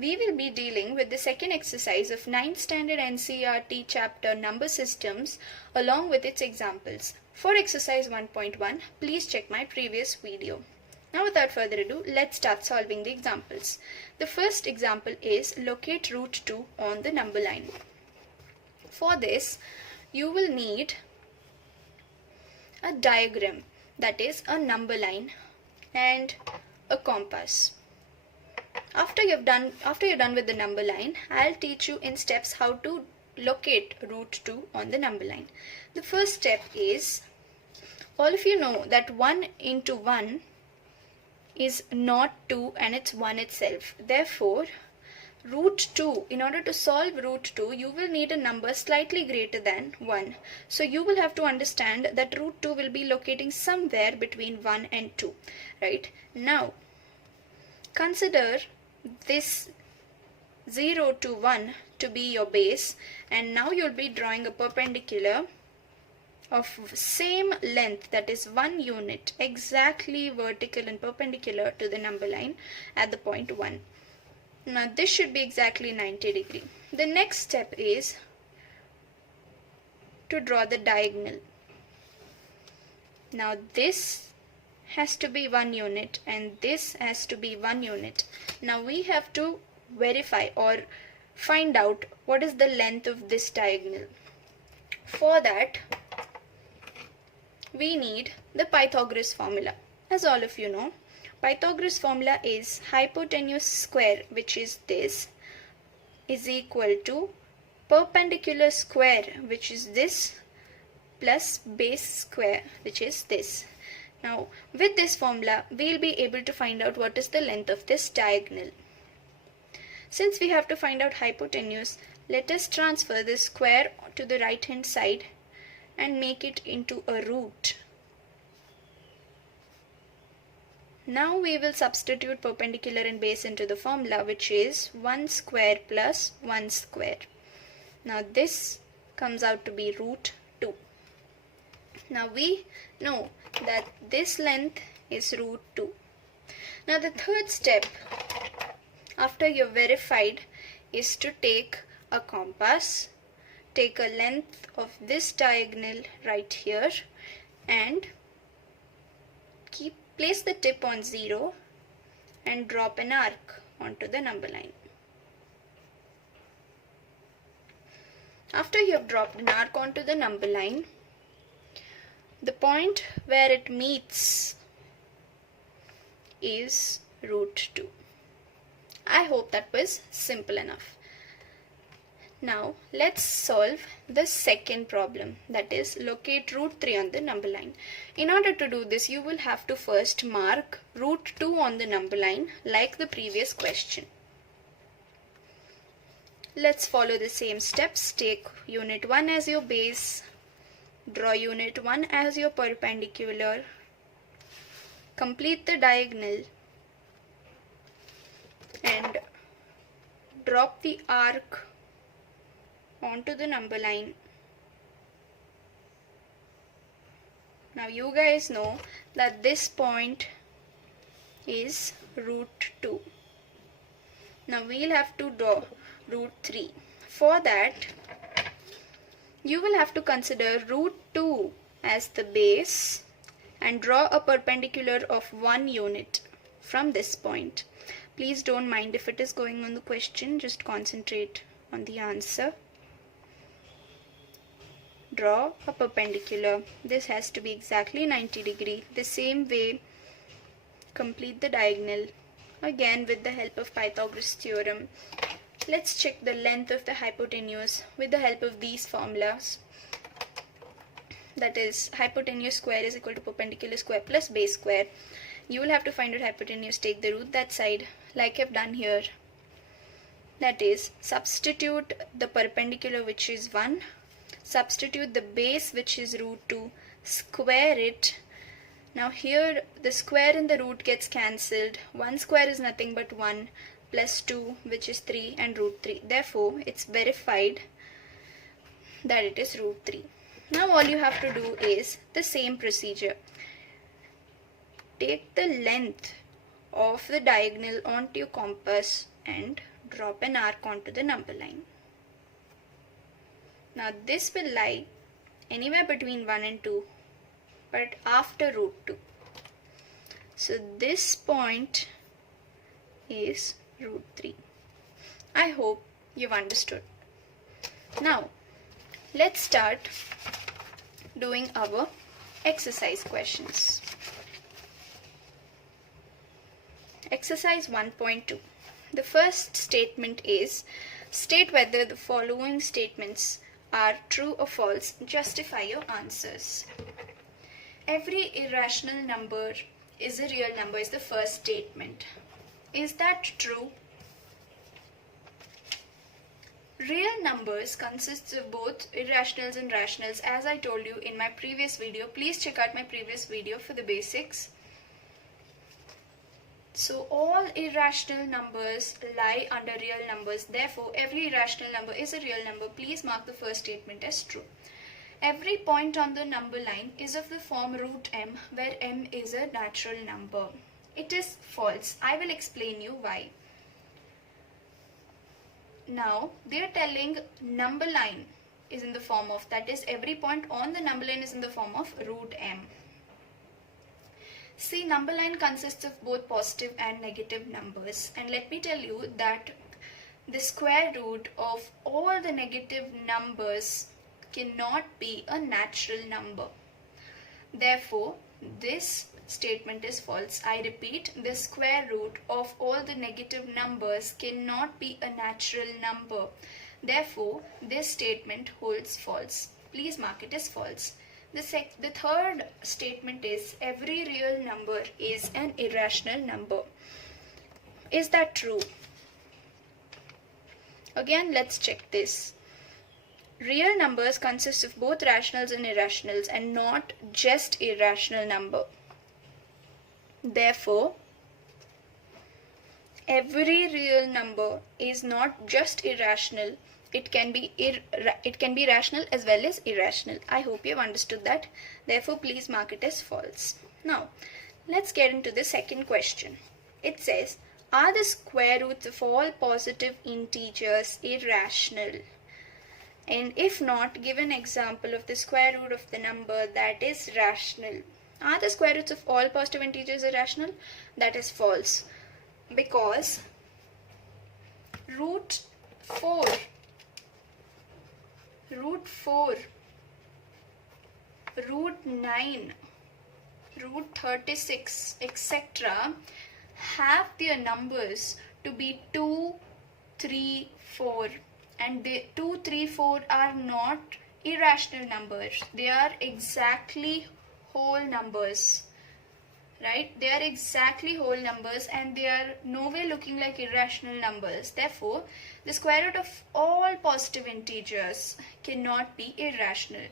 we will be dealing with the second exercise of 9th standard NCERT chapter number systems along with its examples. For exercise 1.1, please check my previous video. Now without further ado, let's start solving the examples. The first example is locate root 2 on the number line. For this, you will need a diagram, that is a number line and a compass. After you're done with the number line, I'll teach you in steps how to locate root 2 on the number line. The first step is, all of you know that 1 into 1 is not 2 and it's 1 itself. Therefore, root 2, in order to solve root 2, you will need a number slightly greater than 1. So you will have to understand that root 2 will be locating somewhere between 1 and 2. Right? Now, consider this 0 to 1 to be your base, and now you'll be drawing a perpendicular of same length, that is 1 unit, exactly vertical and perpendicular to the number line at the point 1. Now this should be exactly 90 degree. The next step is to draw the diagonal. Now this has to be 1 unit and this has to be 1 unit. Now we have to verify or find out what is the length of this diagonal. For that, we need the Pythagoras formula. As all of you know, Pythagoras formula is hypotenuse square, which is this, is equal to perpendicular square, which is this, plus base square, which is this. Now, with this formula, we'll be able to find out what is the length of this diagonal. Since we have to find out hypotenuse, let us transfer the square to the right hand side and make it into a root. Now we will substitute perpendicular and base into the formula, which is 1 square plus 1 square. Now this comes out to be root 2. Now we know that this length is root 2. Now the third step, after you've verified, is to take a compass, take a length of this diagonal right here and place the tip on 0 and drop an arc onto the number line. After you have dropped an arc onto the number line, the point where it meets is root 2. I hope that was simple enough. Now let's solve the second problem, that is locate root 3 on the number line. In order to do this, you will have to first mark root 2 on the number line like the previous question. Let's follow the same steps. Take unit 1 as your base, draw unit 1 as your perpendicular, complete the diagonal and drop the arc onto the number line. Now you guys know that this point is root 2. Now we'll have to draw root 3. For that, you will have to consider root 2 as the base and draw a perpendicular of 1 unit from this point. Please don't mind if it is going on the question, just concentrate on the answer. Draw a perpendicular. This has to be exactly 90 degree. The same way, complete the diagonal. Again, with the help of Pythagoras theorem, let's check the length of the hypotenuse with the help of these formulas. That is, hypotenuse square is equal to perpendicular square plus base square. You will have to find out hypotenuse, take the root that side, like I've done here. That is, substitute the perpendicular, which is 1. Substitute the base, which is root 2, square it. Now here the square and the root gets cancelled. 1 square is nothing but 1 plus 2, which is 3, and root 3. Therefore, it's verified that it is root 3. Now all you have to do is the same procedure. Take the length of the diagonal onto your compass and drop an arc onto the number line. Now this will lie anywhere between 1 and 2, but after root 2. So this point is root 3. I hope you've understood. Now let's start doing our exercise questions. Exercise 1.2. The first statement is, state whether the following statements are true or false. Justify your answers. Every irrational number is a real number is the first statement. Is that true? Real numbers consists of both irrationals and rationals, as I told you in my previous video. Please check out my previous video for the basics. So all irrational numbers lie under real numbers. Therefore, every irrational number is a real number. Please mark the first statement as true. Every point on the number line is of the form root m, where m is a natural number. It is false. I will explain you why. Now, they are telling number line is in the form of, that is, every point on the number line is in the form of root m. See, number line consists of both positive and negative numbers, and let me tell you that the square root of all the negative numbers cannot be a natural number. Therefore, this statement is false. I repeat, the square root of all the negative numbers cannot be a natural number. Therefore, this statement holds false. Please mark it as false. The third statement is, every real number is an irrational number. Is that true? Again, let's check this. Real numbers consist of both rationals and irrationals, and not just irrational number. Therefore, every real number is not just irrational. It can be rational as well as irrational. I hope you have understood that. Therefore, please mark it as false. Now, let's get into the second question. It says, are the square roots of all positive integers irrational? And if not, give an example of the square root of the number that is rational. Are the square roots of all positive integers irrational? That is false. Because root 4, root 9, root 36, etc. have their numbers to be 2, 3, 4. And 2, 3, 4 are not irrational numbers. They are exactly whole numbers. Right? They are exactly whole numbers, and they are nowhere looking like irrational numbers. Therefore, the square root of all positive integers cannot be irrational.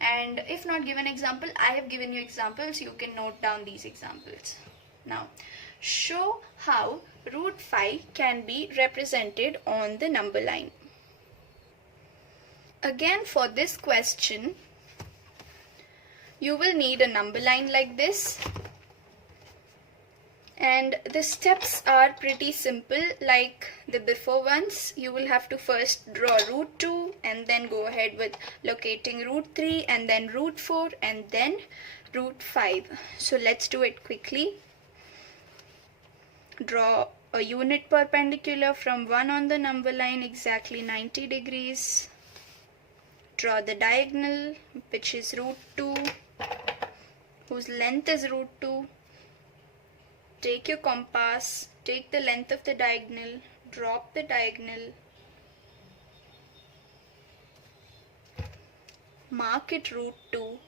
And if not given example, I have given you examples. You can note down these examples. Now, show how root 5 can be represented on the number line. Again, for this question, you will need a number line like this. And the steps are pretty simple, like the before ones. You will have to first draw root 2 and then go ahead with locating root 3 and then root 4 and then root 5. So let's do it quickly. Draw a unit perpendicular from 1 on the number line, exactly 90 degrees. Draw the diagonal, which is root 2, whose length is root 2. Take your compass, take the length of the diagonal, drop the diagonal, mark it root 2,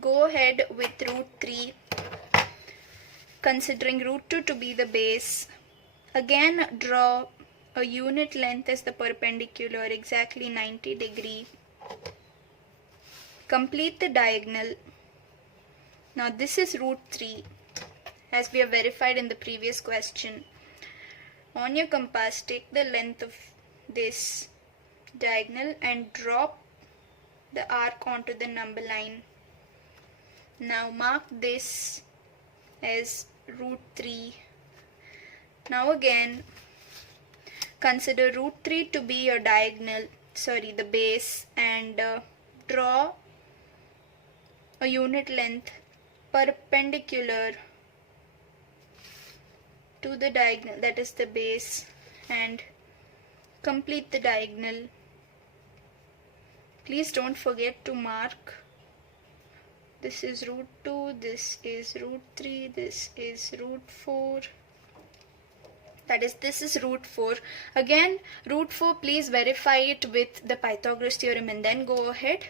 go ahead with root 3, considering root 2 to be the base. Again, draw a unit length as the perpendicular, exactly 90 degree. Complete the diagonal. Now this is root 3. As we have verified in the previous question. On your compass, take the length of this diagonal and drop the arc onto the number line. Now mark this as root 3. Now again, consider root 3 to be your the base, and draw a unit length perpendicular to the diagonal, that is the base, and complete the diagonal. Please don't forget to mark. This is root 2, this is root 3, this is root 4. That is, this is root 4. Again, root 4, please verify it with the Pythagoras theorem and then go ahead.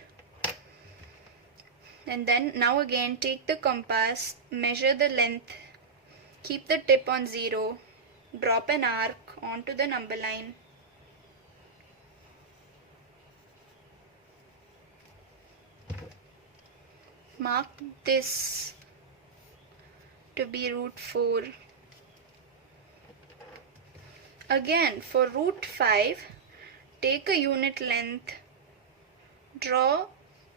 And then now again take the compass, measure the length, keep the tip on 0, drop an arc onto the number line. Mark this to be root 4. Again, for root 5, take a unit length, draw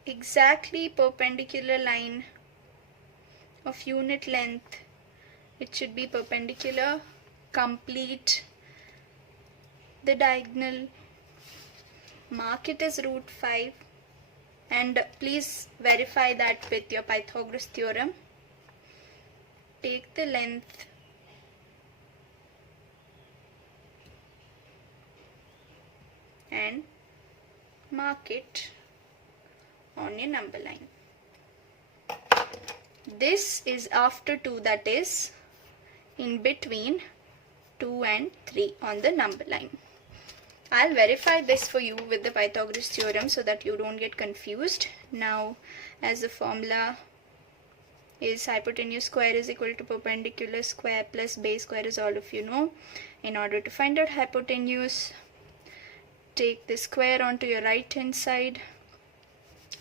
exactly perpendicular line of unit length. It should be perpendicular, complete the diagonal, mark it as root 5, and please verify that with your Pythagoras theorem. Take the length, and mark it on your number line. This is after 2, that is in between 2 and 3 on the number line. I'll verify this for you with the Pythagoras theorem so that you don't get confused. Now, as the formula is hypotenuse square is equal to perpendicular square plus base square, as all of you know. In order to find out hypotenuse, take the square onto your right hand side,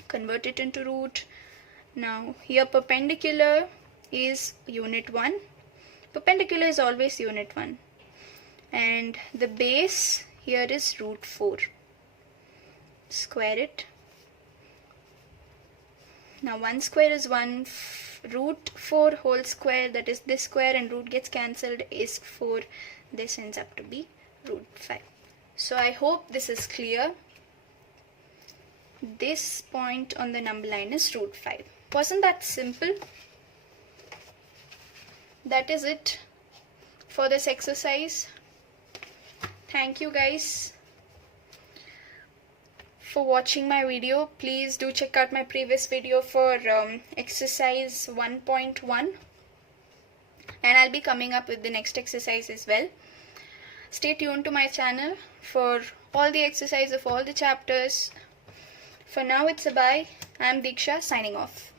convert it into root. Now here perpendicular is unit 1. Perpendicular is always unit 1. And the base here is root 4. Square it. Now 1 square is 1. Root 4 whole square, that is this square, and root gets cancelled, is 4. This ends up to be root 5. So I hope this is clear. This point on the number line is root 5. Wasn't that simple? That is it for this exercise. Thank you guys for watching my video. Please do check out my previous video for exercise 1.1, and I'll be coming up with the next exercise as well. Stay tuned to my channel for all the exercises of all the chapters. For now, it's a bye. I'm Diksha signing off.